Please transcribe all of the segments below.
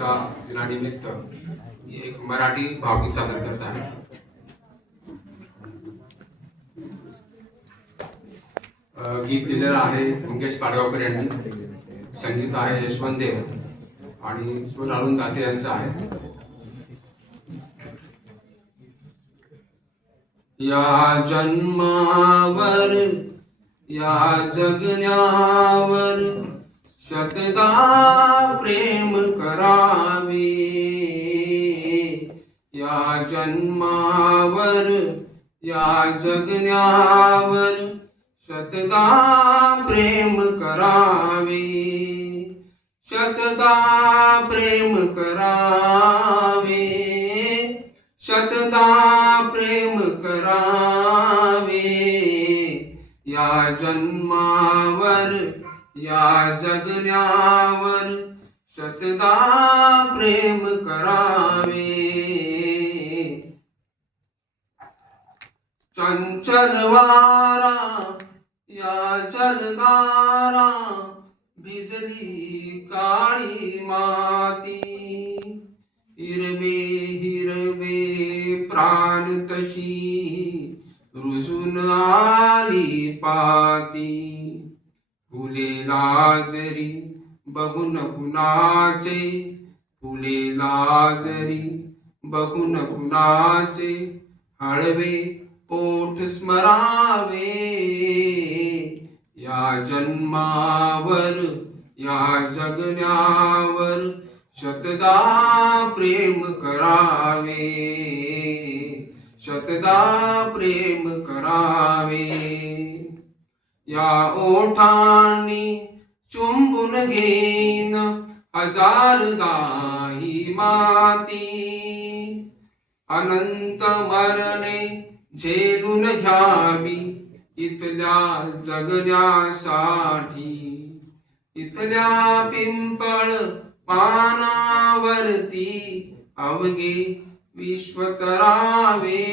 दिनाच्या दिनानिमित्त मी एक मराठी भावगीत सादर करत आहे. गीत लिहिलेलं आहे मुकेश पाडगावकर यांनी, संगीत आहे यशवंत देव आणि सूर अरुण दाते यांचं आहे. या जन्मावर या जगण्यावर शतदा प्रेम करावे. या जन्मावर या जगण्यावर शतदा प्रेम करावे. शतदा प्रेम करावे. शतदा प्रेम करावे. या जन्मावर या जगण्यावर शतदा प्रेम करावे. चंचल वारा या जलधारा भिजली काळी माती. हिरवे हिरवे प्राण तशी रुजून आली पाती. फुले लाजरी बघून कुणाचे, फुले लाजरी बघून कुणाचे, हळवे ओठ स्मरावे. या जन्मावर या जगण्यावर शतदा प्रेम करावे. शतदा प्रेम करावे. या ओठांनी चुंबून घेईन हजारदा ही माती. अनंत मरणे झेलून घ्यावी इथल्या जगण्यासाठी. इथल्या पिंपळ पानावरती अवघे विश्व तरावे.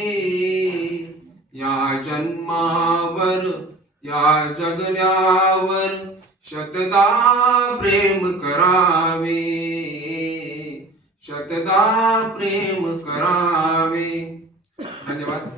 या जन्मावर या जगण्यावर शतदा प्रेम करावे. शतदा प्रेम करावे. धन्यवाद.